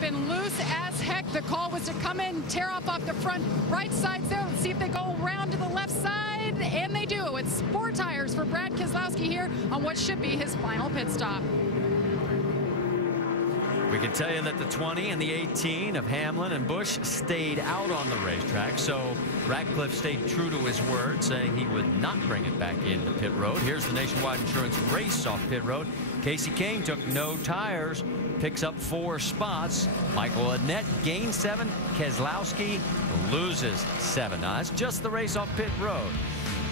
been loose as heck. The call was to come in, tear off the front right sides there. Let's see if they go around to the left side, and they do. It's 4 tires for Brad Keselowski here on what should be his final pit stop. We can tell you that the 20 and the 18 of Hamlin and Busch stayed out on the racetrack, so Ratcliffe stayed true to his word, saying he would not bring it back into pit road. Here's the Nationwide Insurance race off pit road. Casey Kane took no tires, picks up 4 spots. Michael Annett gains 7. Keselowski loses 7. Now, that's just the race off pit road.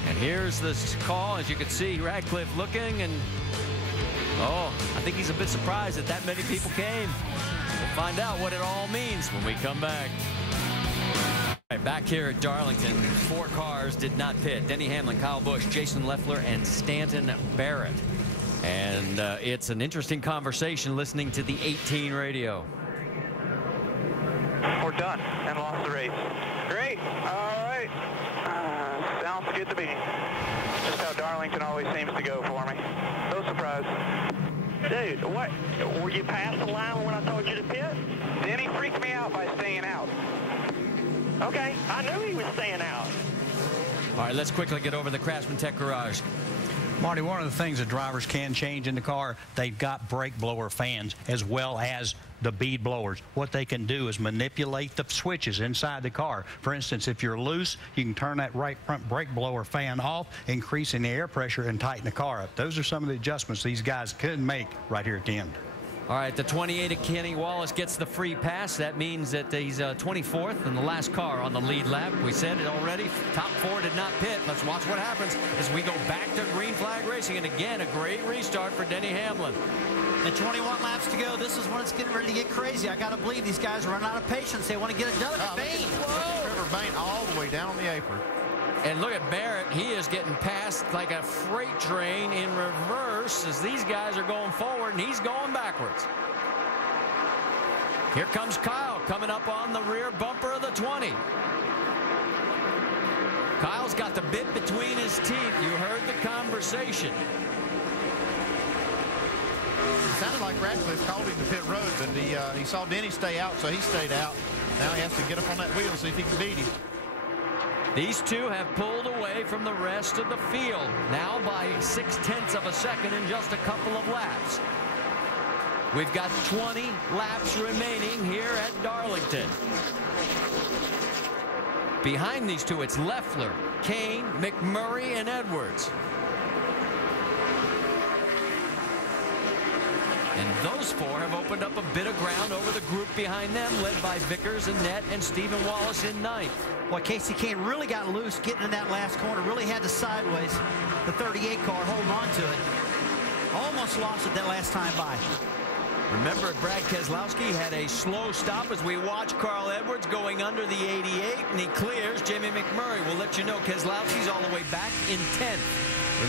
And here's this call. As you can see, Ratcliffe looking, and oh, I think he's a bit surprised that many people came. We'll find out what it all means when we come back. All right, back here at Darlington, 4 cars did not pit. Denny Hamlin, Kyle Busch, Jason Leffler, and Stanton Barrett. And it's an interesting conversation listening to the 18 radio. We're done and lost the race. Great. All right. Sounds good to me. Just how Darlington always seems to go for me. No surprise. Dude, what? Were you past the line when I told you to pit? Denny freaked me out by staying out. Okay, I knew he was staying out. All right, let's quickly get over the Craftsman Tech Garage. Marty, one of the things that drivers can change in the car, they've got brake blower fans as well as the bead blowers. What they can do is manipulate the switches inside the car. For instance, if you're loose, you can turn that right front brake blower fan off, increasing the air pressure and tighten the car up. Those are some of the adjustments these guys could make right here at the end. All right, the 28 of Kenny Wallace gets the free pass. That means that he's 24th in the last car on the lead lap. We said it already. Top 4 did not pit. Let's watch what happens as we go back to green flag racing. And again, a great restart for Denny Hamlin. And 21 laps to go. This is when it's getting ready to get crazy. I got to believe these guys run out of patience. They want to get it done. Bain. Trevor Bain all the way down on the apron. And look at Barrett. He is getting passed like a freight train in reverse as these guys are going forward and he's going backwards. Here comes Kyle coming up on the rear bumper of the 20. Kyle's got the bit between his teeth. You heard the conversation. It sounded like Ratcliffe called him to pit road, but he saw Denny stay out, so he stayed out. Now he has to get up on that wheel and see if he can beat him. These two have pulled away from the rest of the field, now by 0.6 of a second in just a couple of laps. We've got 20 laps remaining here at Darlington. Behind these two, it's Leffler, Kane, McMurray, and Edwards. And those 4 have opened up a bit of ground over the group behind them, led by Vickers, Annett, and Stephen Wallace in 9th. Well, Casey Kane really got loose getting in that last corner. Really had to sideways. The 38 car holding on to it. Almost lost it that last time by. Remember, Brad Keselowski had a slow stop as we watch Carl Edwards going under the 88, and he clears. Jamie McMurray will let you know Keselowski's all the way back in 10th.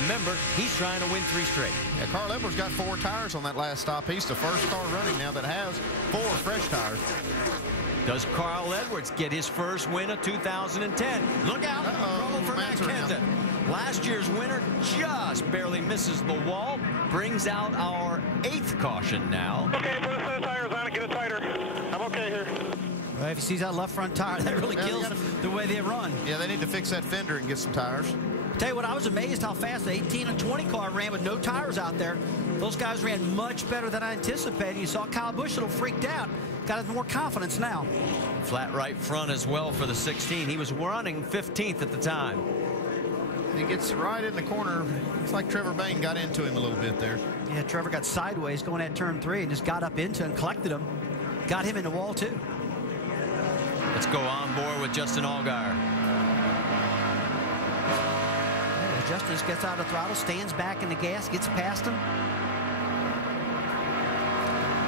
Remember, he's trying to win 3 straight. Yeah, Carl Edwards got 4 tires on that last stop. He's the first car running now that has 4 fresh tires. Does Carl Edwards get his first win of 2010? Look out. Trouble for Matt Kenseth. Last year's winner just barely misses the wall. Brings out our 8th caution now. Okay, put a set of tires on it. Get it tighter. I'm okay here. Well, if he sees that left front tire, that really kills the way they run. Yeah, they need to fix that fender and get some tires. Tell you what, I was amazed how fast the 18 and 20 car ran with no tires out there. Those guys ran much better than I anticipated. You saw Kyle Busch a little freaked out. Got more confidence now. Flat right front as well for the 16. He was running 15th at the time. He gets right in the corner. Looks like Trevor Bain got into him a little bit there. Yeah, Trevor got sideways going at turn 3 and just got up into and collected him. Got him in the wall, too. Let's go on board with Justin Allgaier. Justin just gets out of the throttle, stands back in the gas, gets past him.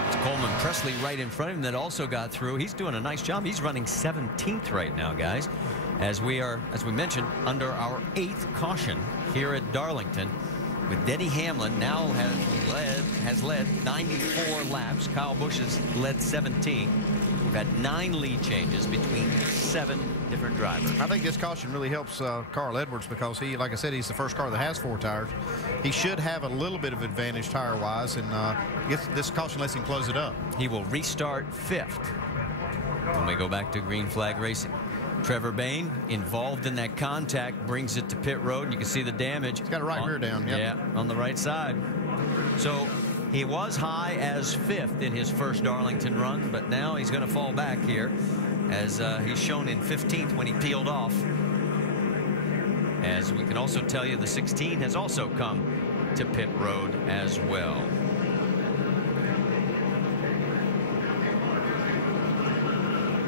It's Coleman Presley right in front of him that also got through. He's doing a nice job. He's running 17th right now, guys, as we are, as we mentioned, under our 8th caution here at Darlington, with Denny Hamlin now has led 94 laps. Kyle Busch has led 17. We've had 9 lead changes between 7 different drivers. I think this caution really helps Carl Edwards because he, like I said, he's the first car that has 4 tires. He should have a little bit of advantage tire-wise, and this caution lets him close it up. He will restart 5th when we go back to green flag racing. Trevor Bayne involved in that contact, brings it to pit road. You can see the damage. He's got a right rear down. Yep. Yeah, on the right side. So he was high as 5th in his first Darlington run, but now he's going to fall back here, as he's shown in 15th when he peeled off. As we can also tell you, the 16 has also come to pit road as well.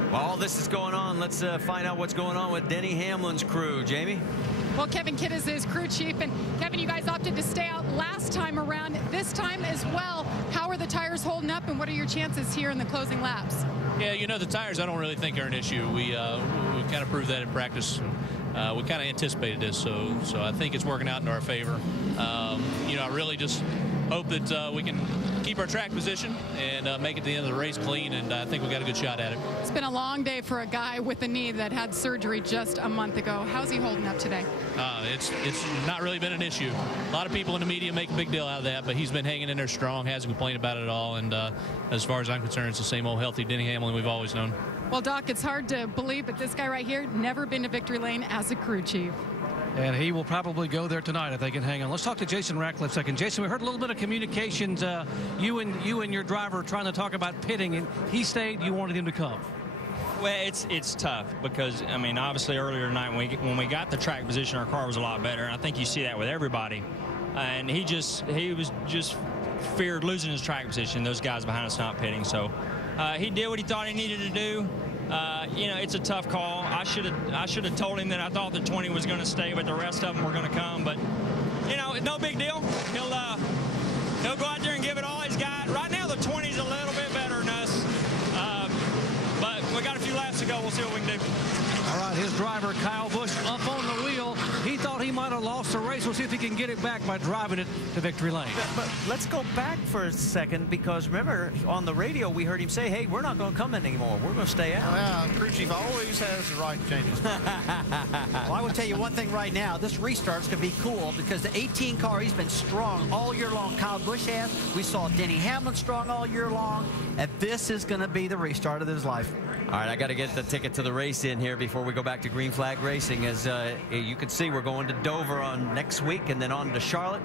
While all this is going on, let's find out what's going on with Denny Hamlin's crew. Jamie? Well, Kevin Kidd is his crew chief, and Kevin, you guys opted to stay out last time around. This time as well, how are the tires holding up, and what are your chances here in the closing laps? Yeah, you know, the tires I don't really think are an issue. We kind of proved that in practice. We kind of anticipated this, so I think it's working out in our favor. You know, I really just hope that we can keep our track position and make it to the end of the race clean, and I think we got a good shot at it. It's been a long day for a guy with a knee that had surgery just a month ago. How's he holding up today? It's not really been an issue. A lot of people in the media make a big deal out of that, but he's been hanging in there strong, hasn't complained about it at all, and as far as I'm concerned, it's the same old healthy Denny Hamlin we've always known. Well, Doc, it's hard to believe, but this guy right here, never been to victory lane as a crew chief. And he will probably go there tonight if they can hang on. Let's talk to Jason Ratcliffe a second. Jason, we heard a little bit of communications. You and your driver trying to talk about pitting, and he stayed. You wanted him to come. Well, it's tough because, I mean, obviously earlier tonight when we got the track position, our car was a lot better, and I think you see that with everybody. And he was just feared losing his track position, those guys behind us not pitting. So he did what he thought he needed to do. You know, it's a tough call. I should have told him that I thought the 20 was going to stay, but the rest of them were going to come. But you know, no big deal. He'll go out there and give it all he's got. Right now, the 20's a little bit better than us, but we got a few laps to go. We'll see what we can do. All right, his driver Kyle Busch up on the wheel. He thought he might have lost the race. We'll see if he can get it back by driving it to victory lane. But let's go back for a second, because remember, on the radio we heard him say, hey, we're not going to come in anymore. We're going to stay out. Well, crew chief always has the right to change his mind. Well, I will tell you one thing right now. This restart's going to be cool because the 18 car, he's been strong all year long. Kyle Busch has. We saw Denny Hamlin strong all year long. And this is going to be the restart of his life. All right, I got to get the ticket to the race in here before we go back to green flag racing. As you can see, we're going to Dover on next week, and then on to Charlotte,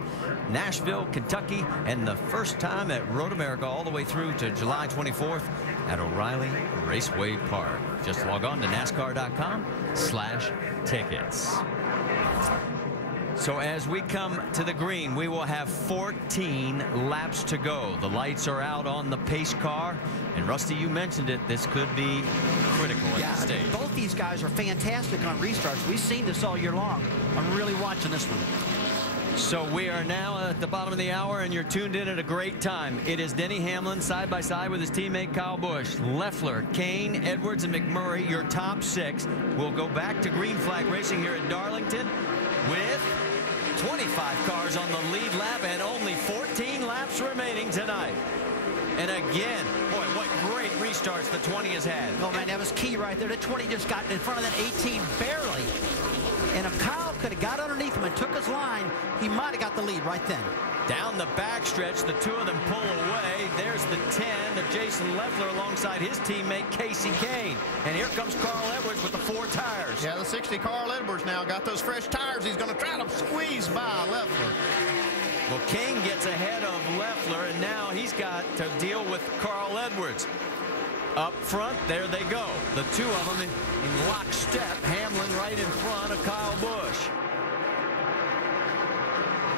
Nashville, Kentucky, and the first time at Road America all the way through to July 24th at O'Reilly Raceway Park. Just log on to NASCAR.com/tickets. So as we come to the green, we will have 14 laps to go. The lights are out on the pace car. And Rusty, you mentioned it, this could be critical at this stage. Both these guys are fantastic on restarts. We've seen this all year long. I'm really watching this one. So we are now at the bottom of the hour, and you're tuned in at a great time. It is Denny Hamlin side by side with his teammate Kyle Busch. Leffler, Kane, Edwards, and McMurray, your top 6. We'll go back to green flag racing here at Darlington with 25 cars on the lead lap and only 14 laps remaining tonight. And again, boy, what great restarts the 20 has had. Oh, man, that was key right there. The 20 just got in front of that 18 barely. And if Kyle could have got underneath him and took his line, he might have got the lead right then. Down the backstretch, the 2 of them pull away. There's the 10 of Jason Leffler alongside his teammate Casey Kane. And here comes Carl Edwards with the 4 tires. Yeah, the 60 Carl Edwards now got those fresh tires. He's going to try to squeeze by Leffler. Well, Kane gets ahead of Leffler, and now he's got to deal with Carl Edwards. Up front, there they go. The 2 of them in lockstep. Hamlin right in front of Kyle Busch.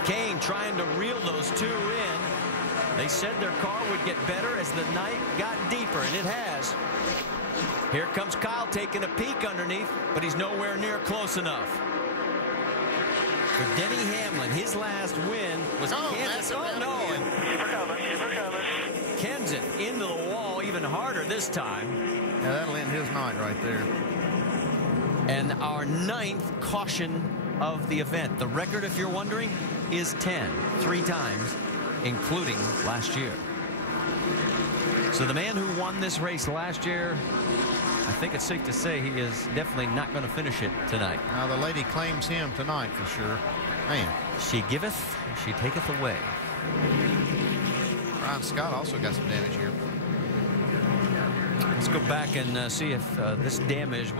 Kane trying to reel those 2 in. They said their car would get better as the night got deeper, and it has. Here comes Kyle taking a peek underneath, but he's nowhere near close enough. For Denny Hamlin, his last win was Kansas. Oh, no. Kenseth into the wall even harder this time. Yeah, that'll end his night right there. And our 9th caution of the event. The record, if you're wondering, is 10, 3 times, including last year. So the man who won this race last year, I think it's safe to say he is definitely not going to finish it tonight. Now the lady claims him tonight for sure. Man. She giveth, she taketh away. Ryan Scott also got some damage here. Let's go back and see if this damage